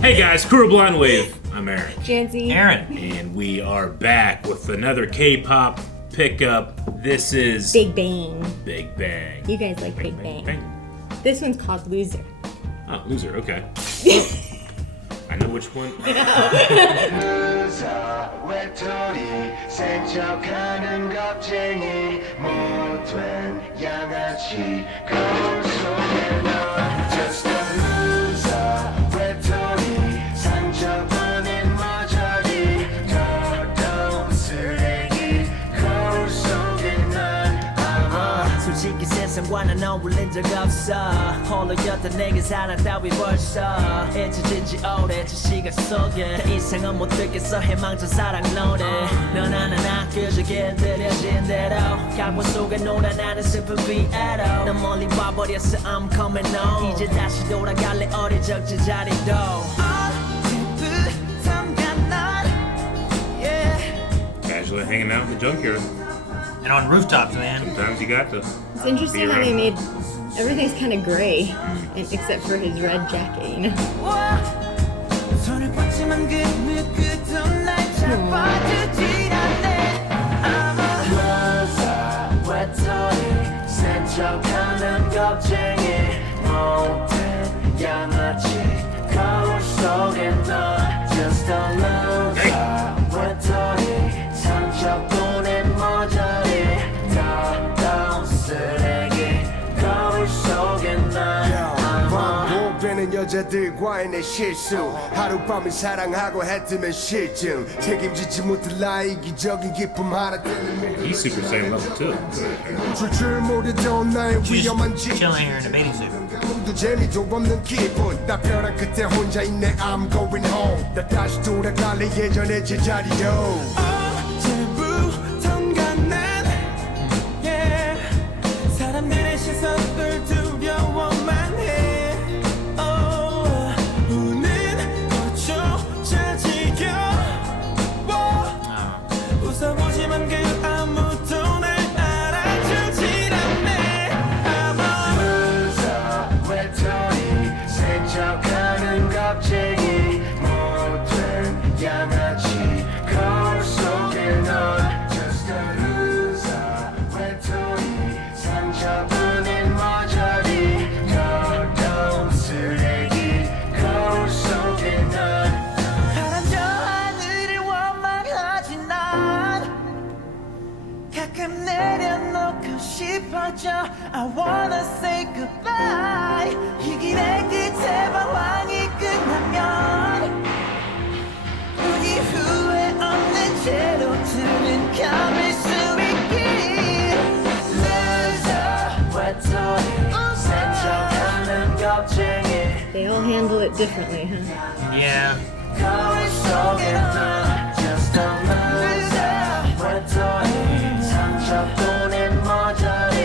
Hey guys, Crew Blonde Wave. I'm Aaron. Janci. Aaron. And we are back with another K-pop pickup. This is Big Bang. Big Bang. You guys like Big Bang. This one's called Loser. Oh, Loser, okay. I know which one. 솔직히 세상과는 어울린 적 없어 홀로였던 내게 사랑 따위 벌써 잊혀진 지 오래 저 시간 속에 더 이상은 못 듣겠어 해망전 사랑 노래 넌 하나나 그저 길들여진 대로 각본 속에 놀아 나는 슬픈 비애로 넌 멀리 와버렸어 I'm coming home 이제 다시 돌아갈래 어릴 적 제자리도 Casually hanging out in the junkyard. And on rooftops, man. Sometimes you got to. It's interesting how they made everything's kind of gray, except for his red jacket, you know? 여자들과의 내 실수 하룻밤을 사랑하고 해뜨면 실증 책임지지 못할 나의 이기적인 기쁨 하나 때문에 He's super same level too. 줄줄 모르던 나의 위험한 짓 Chilling here in a bathing suit. 꿈도 재미도 없는 기분 나 벼랑 끝에 혼자 있네 I'm going home 나 다시 돌아갈래 예전의 제자리로 언제부턴가 난 사람들의 시선을 두려워만 해 웃어보지만 그 아무도 날 알아주질 않네 I'm a loser 외톨이 생척하는 겁쟁이 못된 양아치 거울 속에 넌 Just a loser 외톨이 상처뿐인 머저리 더러운 쓰레기 거울 속에 넌 파란 저 하늘을 원망하지 가끔 내려놓고 싶어져 I wanna say goodbye 이 길의 끝에 방황이 끝나면 우리 후회 없는 채로 들은 감을 수 있길 Loser 외톨이 센척하는 겁쟁이 They all handle it differently, huh? Yeah. 거울 속에 넌 Just a loser 외톨이 상처뿐인 머저리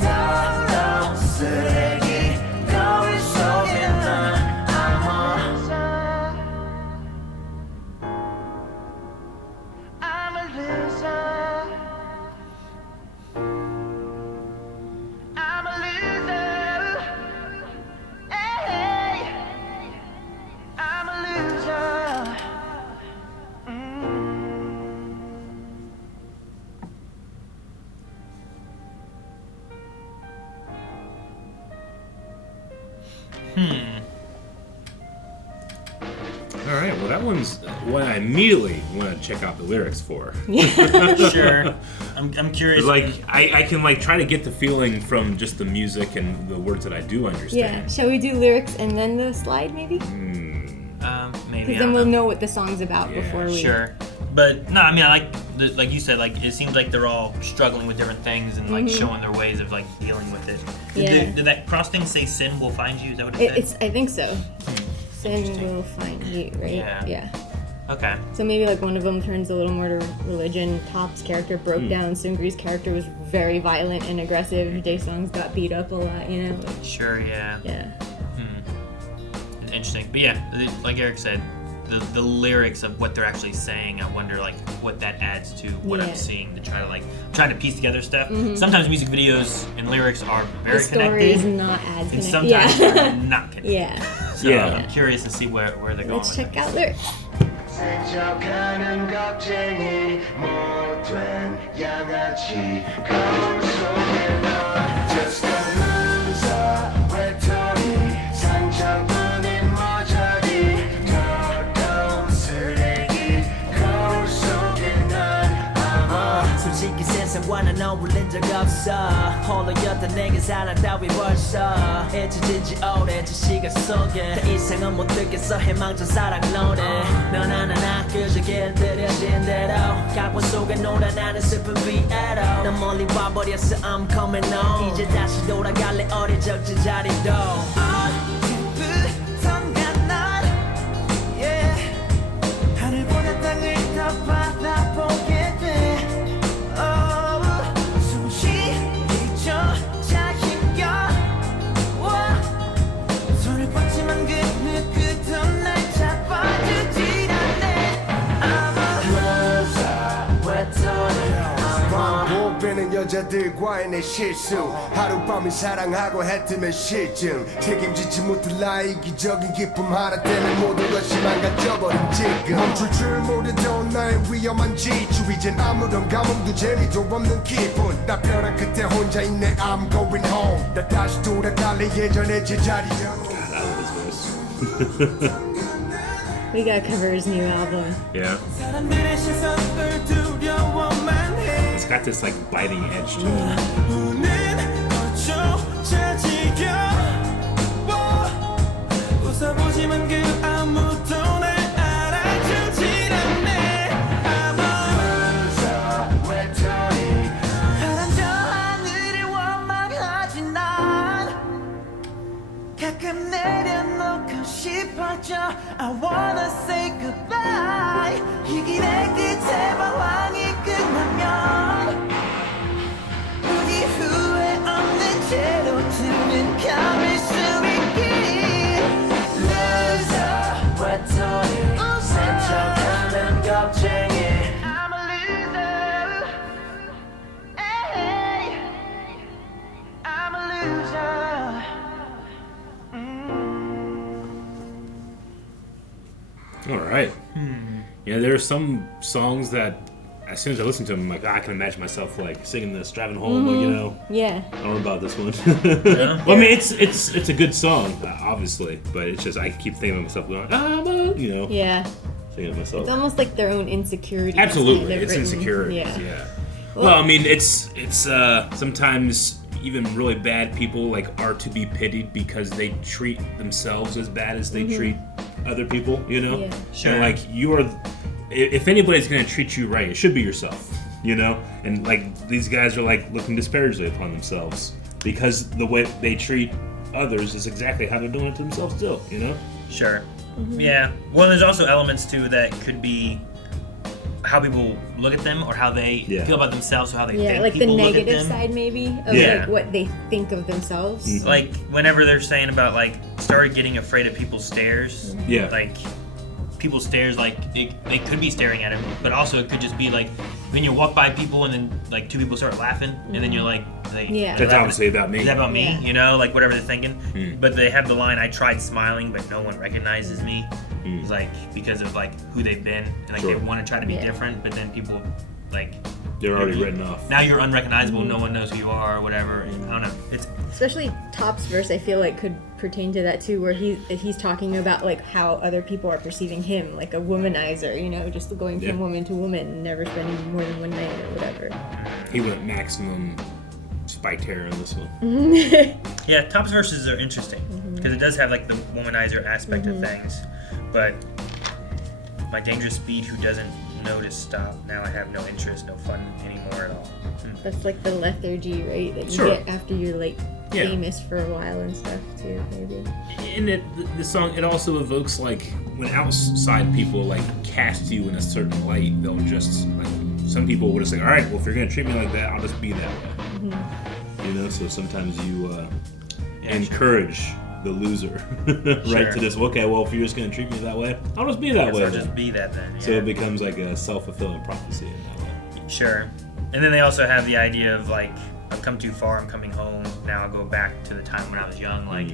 더러운 쓰레기 거울 속에 넌 I'm a loser I'm a loser I'm a loser hey I'm a loser Alright, well that one's what I immediately want to check out the lyrics for. Sure. I'm curious. Like, I can like try to get the feeling from just the music and the words that I do Yeah. understand. Shall we do lyrics and then the slide, maybe? Maybe. Because then we'll know what the song's about Yeah, before we... Sure. But no, I mean, I like you said, like it seems like they're all struggling with different things and like showing their ways of like dealing with it. Yeah. Did that cross thing say "sin will find you"? Is that what it said? I think so. Sin will find you, right? Yeah. Okay. So maybe like one of them turns a little more to religion. Top's character broke down. Seungri's character was very violent and aggressive. Daesung's got beat up a lot, you know? Like, Sure. Yeah. yeah. Interesting. But yeah, like Eric said, the lyrics of what they're actually saying. I wonder like what that adds to what I'm Yeah. seeing to try to like trying to piece together stuff. Sometimes music videos and lyrics are very The story is connected, not as and connected. sometimes Yeah. they're not connected. Yeah. So Yeah. I'm curious to see where they're going. Let's with check this. out lyrics. 스쳐가는 겁쟁이 못된 양아치 거울 속에 너 Just a loser 외톨이 상처뿐인 머저리 더러운 쓰레기 거울 속에 난 아마 솔직히 세상과는 어울린 적 없어 홀로였던 내게 사랑 따위 벌써 잊혀지지 오래 저 시간 속에 더 이상은 못 듣겠어 희망찬 사랑 노래 넌 하나나 그저 길들여진 대로 각본 속에 놀아나는 슬픈 비애로 난 멀리 와버렸어 I'm coming home 이제 다시 돌아갈래 어릴 적 제자리로 언제부턴가 난 yeah. 하늘보다 땅을 더 바라보게 돼 숨쉬기조차 힘겨워 손을 뻗지만 그 누구도 날 잡아주질 않네 I'm a loser 외톨이 반복되는 여자들과의 내 실수 하룻밤을 사랑하고 해뜨면 실증 책임지지 못할 나의 이기적인 기쁨 하나 때문에 모든 것이 망가져버린 지금 멈출 줄 모르던 나의 위험한 지주 이젠 아무런 감흥도 재미도 없는 기분 나 벼랑 끝에 혼자 있네 I'm going home 나 다시 돌아갈래 예전의 제자리로 I love his voice. We gotta cover his new album. Yeah. 사람들의 시선을 두려워만 해 It's got this like biting edge to it. 우는 거조차 지겨워 웃어보지만 그 아무도 날 알아주질 않네 I'm a loser 외톨이 파란 저 하늘을 원망하지 난 가끔 내려놓고 싶어져 I wanna say goodbye 이 길의 끝에 방황이 끝나면 우리 후회 없는 채로 드는 감을 수 있길 Loser 외톨이 스쳐가는 겁쟁이 I'm a loser hey, I'm a loser All right. Yeah, there are some songs that, as soon as I listen to them, I'm like, I can imagine myself like singing this, driving home. Like, you know, Yeah. I don't know about this one. Yeah. Well, I mean, it's a good song, obviously, but it's just I keep thinking of myself going, you know, Yeah. thinking of myself. It's almost like their own insecurities. Absolutely, kind of it's written. insecurities. Yeah. Yeah. Well, I mean, it's sometimes even really bad people like are to be pitied because they treat themselves as bad as they treat other people. You know, Yeah. Sure. And like you are, if anybody's gonna treat you right, it should be yourself. You know, and like these guys are like looking disparagingly upon themselves because the way they treat others is exactly how they're doing it to themselves too. You know. Sure. Yeah. Well, there's also elements too that could be how people look at them or how they Yeah. feel about themselves or how they Yeah, think like the people look at negative them. side maybe of Yeah. like what they think of themselves. Like whenever they're saying about like started getting afraid of people's stares. Yeah. Like people's stares, like they could be staring at him, but also it could just be like when you walk by people and then like two people start laughing and then you're like, Yeah. That's obviously about me. Is that about me? Yeah. You know, like whatever they're thinking. Mm. But they have the line, "I tried smiling, but no one recognizes me." Mm. It's like because of like who they've been, and like Sure. they want to try to be Yeah. different, but then people like They're already written off. now you're unrecognizable. No one knows who you are or whatever. And I don't know. It's Especially Top's verse, I feel like could pertain to that too, where he's talking about like how other people are perceiving him, like a womanizer, you know, just going from Yeah. woman to woman, never spending more than one night or whatever. He went maximum spike terror on this one. yeah. Top's verses are interesting because it does have like the womanizer aspect of things, but my dangerous speed, who doesn't know to stop. Now I have no interest, no fun anymore at all. That's like the lethargy, right? That you Sure. get after you're like Yeah. famous for a while and stuff too, maybe. And the song, it also evokes like when outside people like cast you in a certain light, they'll just like some people would just say, all right, well if you're gonna treat me like that, I'll just be that way. You know, so sometimes you Yeah, encourage the loser, right? Sure. To just, okay, well, if you're just going to treat me that way, I'll just be that way. I'll then. just be that then. Yeah. So it becomes like a self-fulfilling prophecy in that way. Sure. And then they also have the idea of like, I've come too far, I'm coming home, now I'll go back to the time when I was young. Like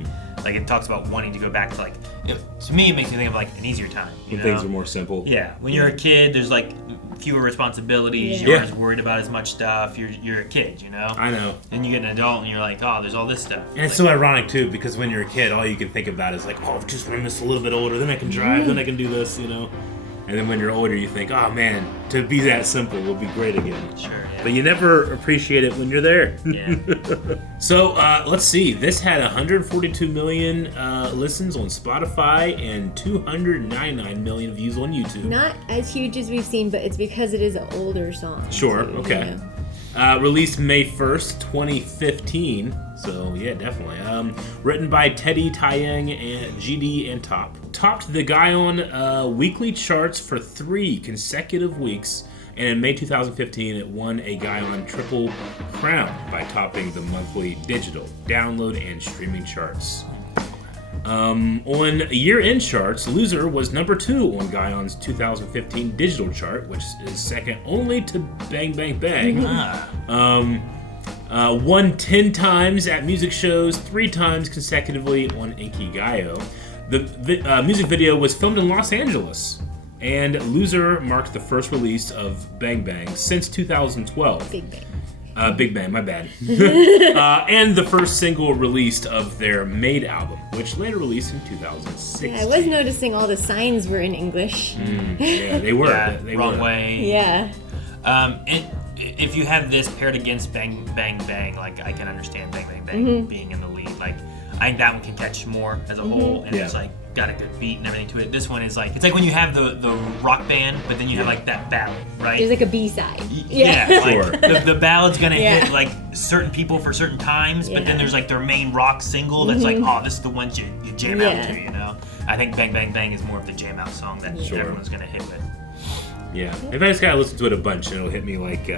it talks about wanting to go back to like, to me it makes me think of like an easier time. When things are more simple. Yeah, when you're a kid, there's like fewer responsibilities, Yeah. you aren't as worried about as much stuff, you're a kid, you know? I know. Then you get an adult and you're like, oh, there's all this stuff. And it's so ironic too, because when you're a kid, all you can think about is like, oh, just when I'm just a little bit older, then I can drive, then I can do this, you know? And then when you're older, you think, oh man, to be that simple will be great again. Sure, yeah. But you never appreciate it when you're there. Yeah. So let's see. This had 142 million listens on Spotify and 299 million views on YouTube. Not as huge as we've seen, but it's because it is an older song. Sure, too, okay. you know. Released May 1st, 2015. So, yeah, definitely. Written by Teddy, Taeyang, and GD, and Topped the Gaon weekly charts for 3 consecutive weeks. And in May 2015, it won a Gaon Triple Crown by topping the monthly digital, download, and streaming charts. On year-end charts, Loser was number 2 on Gaon's 2015 digital chart, which is second only to Bang Bang Bang. Won 10 times at music shows, 3 times consecutively on Inkigayo. The music video was filmed in Los Angeles, and Loser marked the first release of Bang Bang since 2012. Big Bang. Big Bang, my bad. And the first single released of their Made album, which later released in 2016. Yeah, I was noticing all the signs were in English. Yeah, they were. Yeah, They wrong were. way. Yeah. If you have this paired against Bang Bang Bang, like I can understand Bang Bang Bang being in the lead. Like I think that one can catch more as a whole, and Yeah. it's like got a good beat and everything to it. This one is like, it's like when you have the rock band, but then you have like that ballad, right? There's like a B-side. Yeah, Sure. like the ballad's gonna Yeah. hit like certain people for certain times, but then Yeah. there's like their main rock single that's like, oh, this is the ones you jam out Yeah. to, you know? I think Bang Bang Bang is more of the jam out song that Sure. everyone's gonna hit with. Yeah. If I just gotta listen to it a bunch, and it'll hit me like,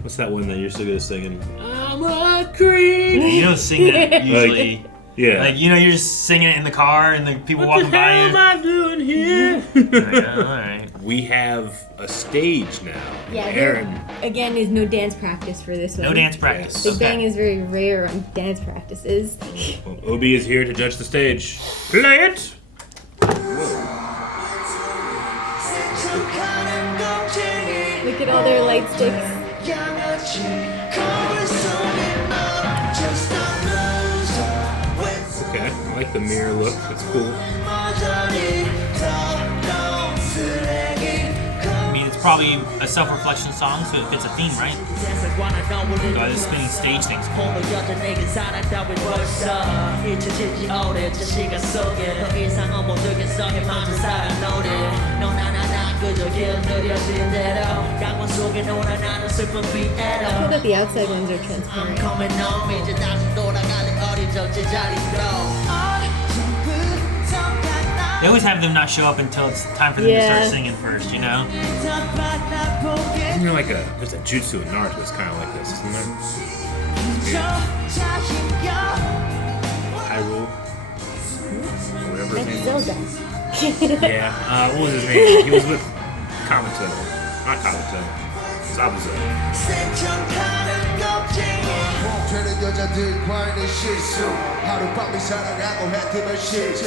what's that one that you're so good at singing? I'm a creep. You don't sing that usually. Yeah. Like, you know, you're just singing it in the car and the people What walking the by hell am you. I doing here? Like, oh, all right. We have a stage now. Yeah, Aaron. there, again, is no dance practice for this one. No dance practice. Big Bang Okay. is very rare on dance practices. Well, Obi is here to judge the stage. Play it! Look at all their light sticks. Okay, I like the mirror look. It's cool. I mean, it's probably a self-reflection song, so it fits a theme, right? So this spinning stage thing's cool. I feel that the outside ones are transparent. They always have them not show up until it's time for them to Yeah. start singing first, you know? Isn't there like there's a jutsu in Naruto that's kind of like this, isn't there? Hyrule. Whatever his That's name was. Zelda. Yeah, what was his name? He was with Kabuto. Not Kabuto. Zabuza. 되는 여자들과의 내 실수 하룻밤을 사랑하고 했으면 실증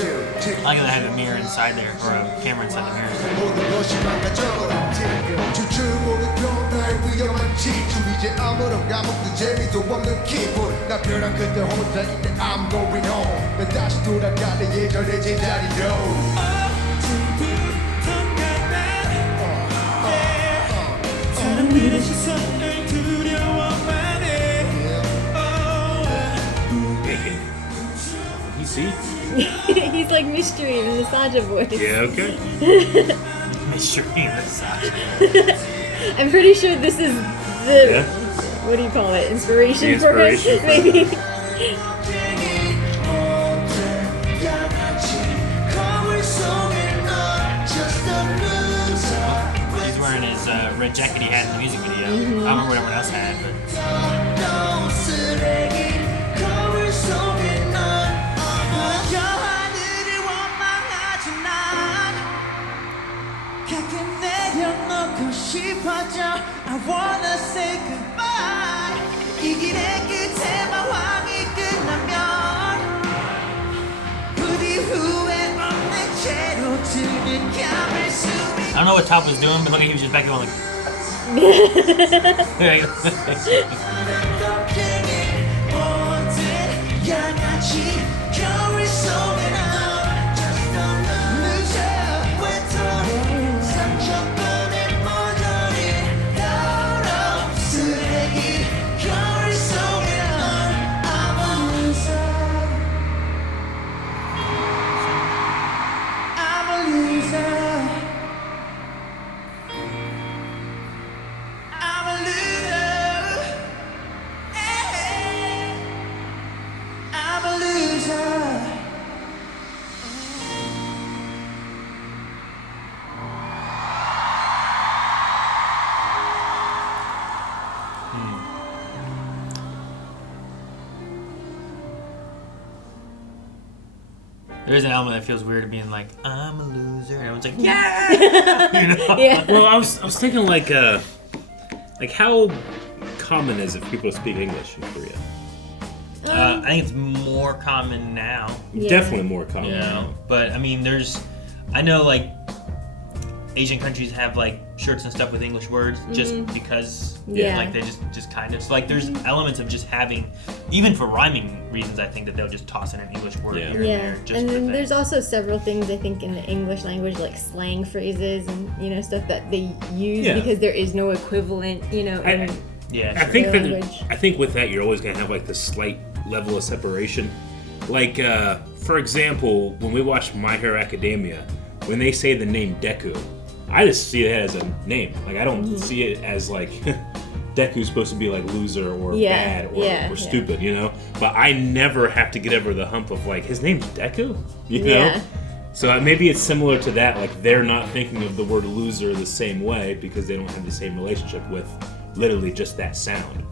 I like that they have a mirror inside there, or a camera inside the mirror. 모든 것이 망가져버린 지금 줄줄 모르던 나의 위험한 지금 이제 아무런 감옥도 재미도 없는 기분 나 벼랑 끝에 혼자 있는 I'm going home 난 다시 돌아갈래 예전의 제자리로 You see? He's like Mystery in the Saja voice. Yeah, okay. Make sure you massage. I'm pretty sure this is the Yeah. what do you call it? Inspiration, The inspiration for for it, maybe. He's wearing his red jacket he had in the music video. I don't remember what everyone else had, but know what Top was doing, but look, he was just back there going like. There is an element that feels weird being like, I'm a loser, and everyone's like, yeah! You know? Yeah. Well, I was thinking like how common is it for people to speak English in Korea? I think it's more common now. Yeah. Definitely more common. You know, but I mean, I know like Asian countries have like shirts and stuff with English words just because, Yeah. like they just kind of. So like, there's elements of just having, even for rhyming reasons, I think that they'll just toss in an English word Yeah. here and Yeah, there. Just and for then there's things. also several things I think in the English language, like slang phrases and stuff that they use Yeah. because there is no equivalent, in Yeah, I sure. think Their that language. I think with that you're always gonna have like this slight level of separation. Like for example, when we watch My Hero Academia, when they say the name Deku, I just see it as a name. Like I don't see it as like Deku's supposed to be like loser or Yeah, bad yeah, or stupid, But I never have to get over the hump of like his name's Deku, you know. Yeah. So maybe it's similar to that. Like they're not thinking of the word loser the same way because they don't have the same relationship with literally just that sound.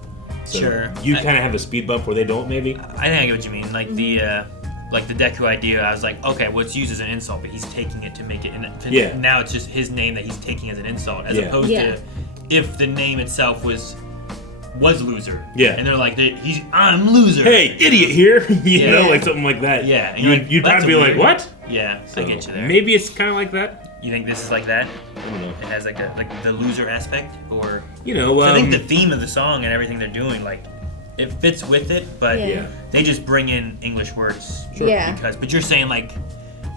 So Sure. you kind of have a speed bump where they don't, maybe. I think I get what you mean. Like the Deku idea, I was like, okay, well, it's used as an insult, but he's taking it to make it. Yeah. Now it's just his name that he's taking as an insult, as Yeah. opposed Yeah. to if the name itself was loser. Yeah. And they're like, I'm loser. Hey, idiot here, you know, Yeah. like something like that. Yeah, and you're like, you'd that's probably be like, weird. what? Yeah, So I get you there. Maybe it's kind of like that. You think this is like that? I don't know. It has like the loser aspect, or You know, so I think the theme of the song and everything they're doing, like, it fits with it, but Yeah. they just bring in English words. Sure. Yeah. But you're saying like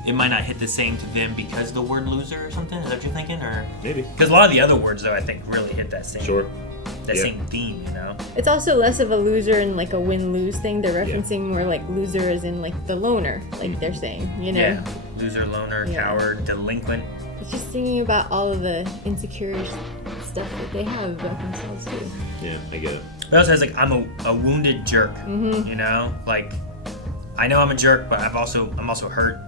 it might not hit the same to them because of the word loser or something. Is that what you're thinking, or maybe. because a lot of the other words though I think really hit that same Sure. Yeah. same theme, It's also less of a loser and like a win-lose thing. They're referencing more like loser as in like the loner, like they're saying, Yeah, loser, loner, Yeah. coward, delinquent. It's just thinking about all of the insecure stuff that they have about themselves too. Yeah, I get it. It also has like I'm a wounded jerk. Like I know I'm a jerk, but I'm also hurt.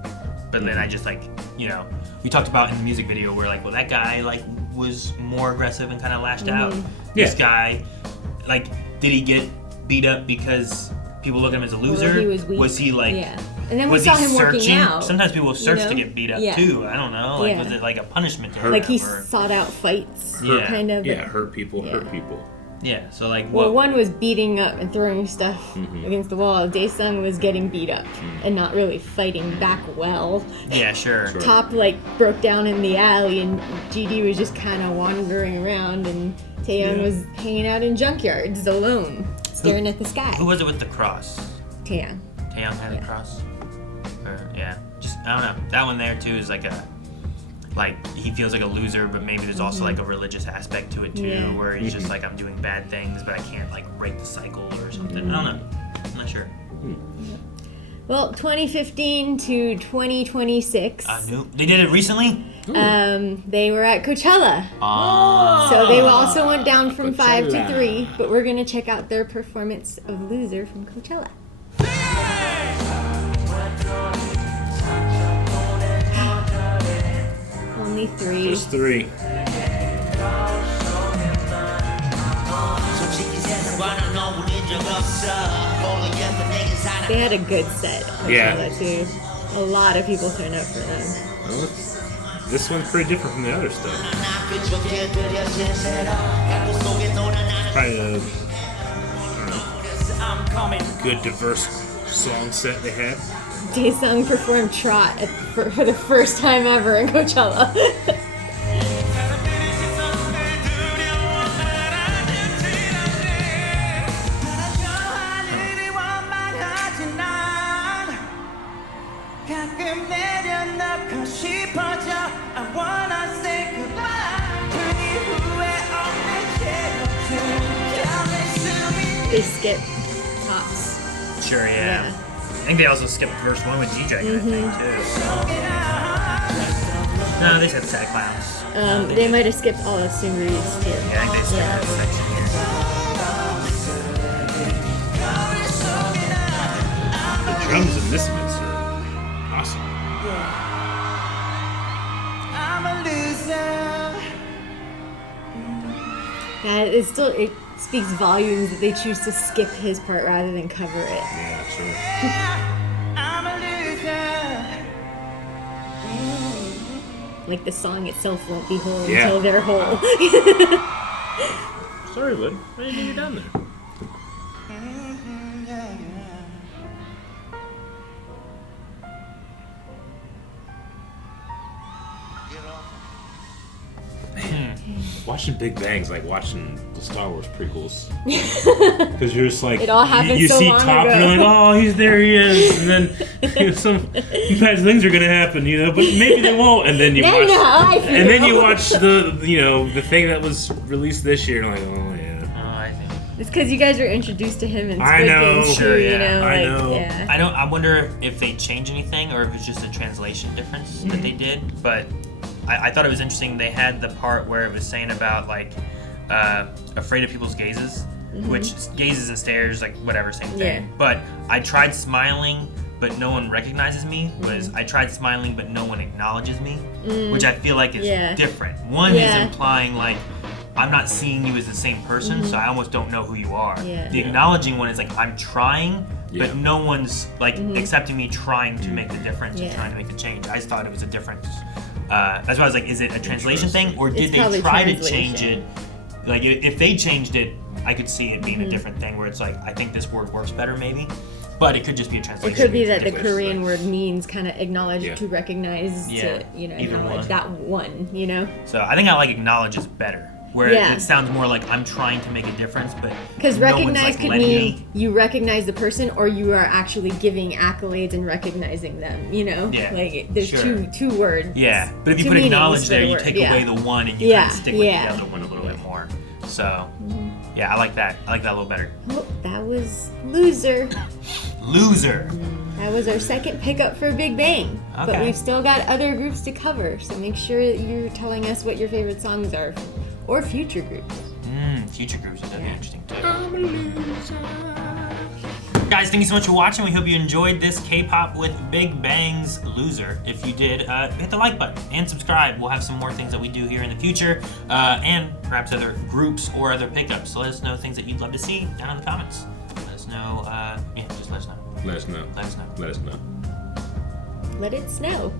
But then I just like we talked about in the music video where like, well, that guy like was more aggressive and kind of lashed out. This guy, like, did he get beat up because people look at him as a loser? Or he was weak. Was he like? Yeah. And then we Was saw he him working searching? out. Sometimes people search you know? to get beat up Yeah. too. I don't know. Like, Yeah. was it like a punishment to Like him? he or- sought out fights, Yeah. kind of. Yeah, hurt people, Yeah. hurt people. Yeah. So like, Well, what? one was beating up and throwing stuff against the wall. Daesung was getting beat up and not really fighting back well. Yeah, sure. Sure. Top like broke down in the alley, and GD was just kind of wandering around, and Taeyong Yeah. was hanging out in junkyards alone, staring at the sky. Who was it with the cross? Taeyong. Taeyong had a cross. Or, yeah, just I don't know. That one there too is like he feels like a loser, but maybe there's also like a religious aspect to it too, Yeah. where he's just like, I'm doing bad things, but I can't like break the cycle or something. I don't know. I'm not sure. Well, 2015 to 2026. I knew they did it recently. They were at Coachella. Oh. So they also went down from 5 to Coachella. 3, but we're gonna check out their performance of Loser from Coachella. Only 3. Just 3. They had a good set. at Yeah. Coachella, too. A lot of people turned up for them. Well, this one's pretty different from the other stuff. Probably a good, diverse song set they had. Daesung performed Trot for the first time ever in Coachella. they skip tops. Sure, yeah. Yeah. I think they also skipped verse 1 with G-Dragon, I think, too. No, they said Sad Clowns. They might have skipped all of Sungri's too. Yeah, I think they skipped Yeah. that section here. The drums in this mix are awesome. Yeah, it speaks volumes that they choose to skip his part rather than cover it. Yeah, sure. Like the song itself won't be whole Yeah. until they're whole. Sorry, bud. Why didn't you get down there? Watching Big Bang's like watching the Star Wars prequels. Because you're just like, It all happened you so see long Top ago. and you're like, oh, he's there, he is. And then some bad things are going to happen, but maybe they won't. And then you Now you know how I feel. and then you watch the thing that was released this year, and like, oh, yeah. Oh, I think. It's because you guys were introduced to him in I Squid know. Games Sure, too, yeah. I know. Yeah. I wonder if they changed anything or if it's just a translation difference that they did. But I thought it was interesting. They had the part where it was saying about like afraid of people's gazes, which gazes and stares, like whatever, same thing. Yeah. But I tried smiling, but no one recognizes me. Was I tried smiling, but no one acknowledges me, which I feel like is Yeah. different. One Yeah. is implying like I'm not seeing you as the same person, so I almost don't know who you are. Yeah. The acknowledging one is like I'm trying, Yeah. but no one's like accepting me trying to make the difference and Yeah. trying to make the change. I just thought it was a difference. That's why I was like, is it a translation thing, or did It's they probably try to translation. change it? Like if they changed it, I could see it being a different thing where it's like I think this word works better maybe, but it could just be a It translation. could be that the Translation. Korean word means kind of acknowledge, Yeah. to recognize, Yeah. to Either acknowledge one. that one, So I think I like acknowledge is better, where Yeah. it sounds more like I'm trying to make a difference, but Because no one's, recognize like, could letting mean me. you recognize the person, or you are actually giving accolades and recognizing them. Yeah, like there's sure. two words. Yeah, but if you two put meanings acknowledge for there, the you word, take yeah. away the one and you Yeah, kind of stick with yeah. the other one a little bit more. So, yeah, I like that. I like that a little better. Oh, that was Loser. Loser. That was our second pickup for Big Bang. But Okay. we've still got other groups to cover, so make sure that you're telling us what your favorite songs are, or future groups. Future groups would be Yeah. interesting too. Guys, thank you so much for watching. We hope you enjoyed this K-pop with Big Bang's Loser. If you did, hit the like button and subscribe. We'll have some more things that we do here in the future, and perhaps other groups or other pickups. So let us know things that you'd love to see down in the comments. Let us know. Just let us know. Let us know. Let us know. Let us know. Let it snow.